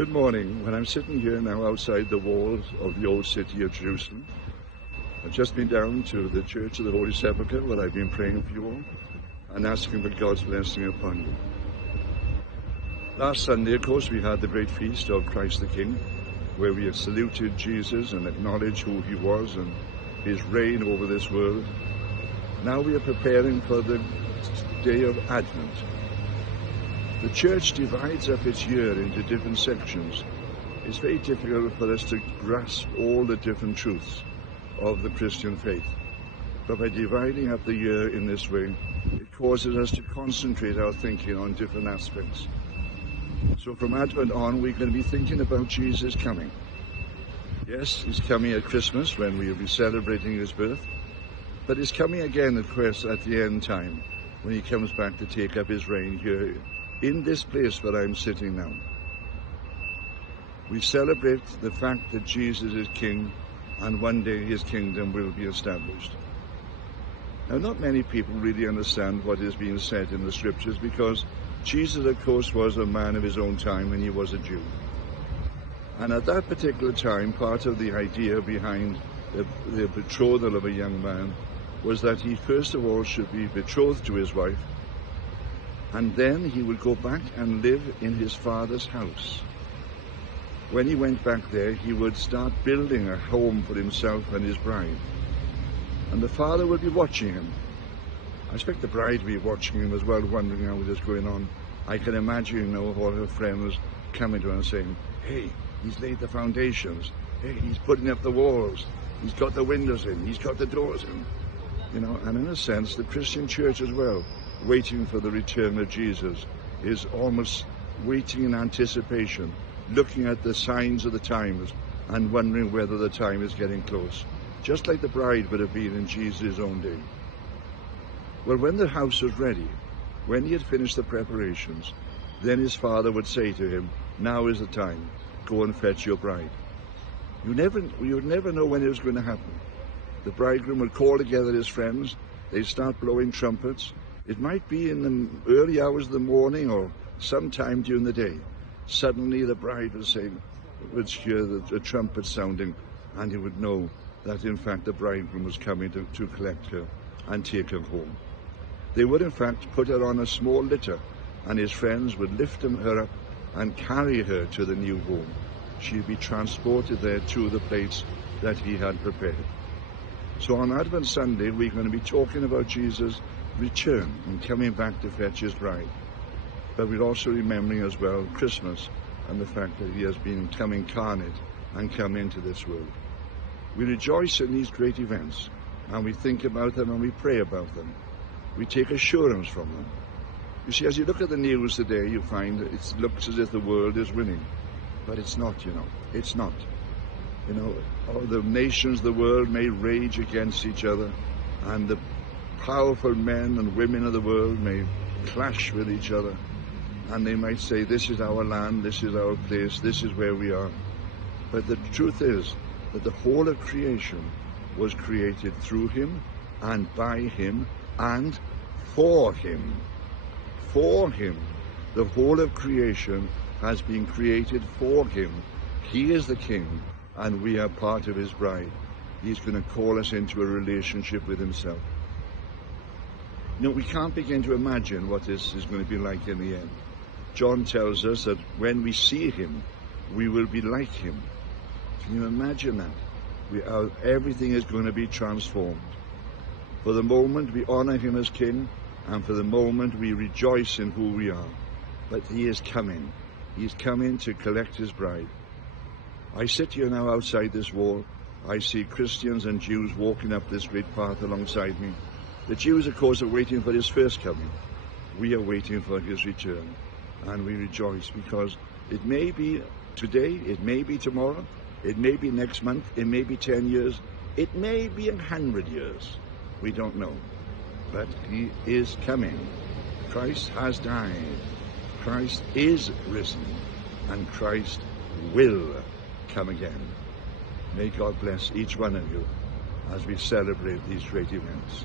Good morning. When I'm sitting here now outside the walls of the old city of Jerusalem, I've just been down to the Church of the Holy Sepulchre where I've been praying for you all and asking for God's blessing upon you. Last Sunday, of course, we had the great feast of Christ the King, where we have saluted Jesus and acknowledged who he was and his reign over this world. Now we are preparing for the day of Advent. The church divides up its year into different sections. It's very difficult for us to grasp all the different truths of the Christian faith. But by dividing up the year in this way, it causes us to concentrate our thinking on different aspects. So from Advent on, we're going to be thinking about Jesus coming. Yes, he's coming at Christmas when we will be celebrating his birth, but he's coming again, of course, at the end time, when he comes back to take up his reign here in this place where I'm sitting now. We celebrate the fact that Jesus is King, and one day his kingdom will be established. Now, not many people really understand what is being said in the scriptures, because Jesus, of course, was a man of his own time and he was a Jew. And at that particular time, part of the idea behind the betrothal of a young man was that he first of all should be betrothed to his wife, and then he would go back and live in his father's house. When he went back there, he would start building a home for himself and his bride. And the father would be watching him. I expect the bride would be watching him as well, wondering how this is going on. I can imagine, all her friends coming to her and saying, "Hey, he's laid the foundations. Hey, he's putting up the walls. He's got the windows in. He's got the doors in." And in a sense, the Christian church as well, waiting for the return of Jesus, is almost waiting in anticipation, looking at the signs of the times and wondering whether the time is getting close, just like the bride would have been in Jesus' own day. Well, when the house was ready, when he had finished the preparations, then his father would say to him, "Now is the time, go and fetch your bride." You would never know when it was going to happen. The bridegroom would call together his friends, they'd start blowing trumpets. It might be in the early hours of the morning or sometime during the day. Suddenly the bride would hear the trumpet sounding, and he would know that in fact the bridegroom was coming to collect her and take her home. They would in fact put her on a small litter, and his friends would lift her up and carry her to the new home. She'd be transported there to the place that he had prepared. So on Advent Sunday, we're going to be talking about Jesus' return and coming back to fetch his bride. But we're also remembering as well Christmas and the fact that he has become incarnate and come into this world. We rejoice in these great events, and we think about them and we pray about them. We take assurance from them. You see, as you look at the news today, you find that it looks as if the world is winning. But it's not, It's not. All the nations of the world may rage against each other, and the powerful men and women of the world may clash with each other, and they might say, "This is our land, this is our place, this is where we are." But the truth is that the whole of creation was created through him and by him and for him. For him. The whole of creation has been created for him. He is the king, and we are part of his bride. He's going to call us into a relationship with himself. We can't begin to imagine what this is going to be like in the end. John tells us that when we see him, we will be like him. Can you imagine that? Everything is going to be transformed. For the moment, we honor him as king, and for the moment, we rejoice in who we are. But he is coming. He's coming to collect his bride. I sit here now outside this wall. I see Christians and Jews walking up this great path alongside me. The Jews, of course, are waiting for his first coming. We are waiting for his return. And we rejoice because it may be today, it may be tomorrow, it may be next month, it may be 10 years, it may be 100 years. We don't know. But he is coming. Christ has died. Christ is risen. And Christ will come again. May God bless each one of you as we celebrate these great events.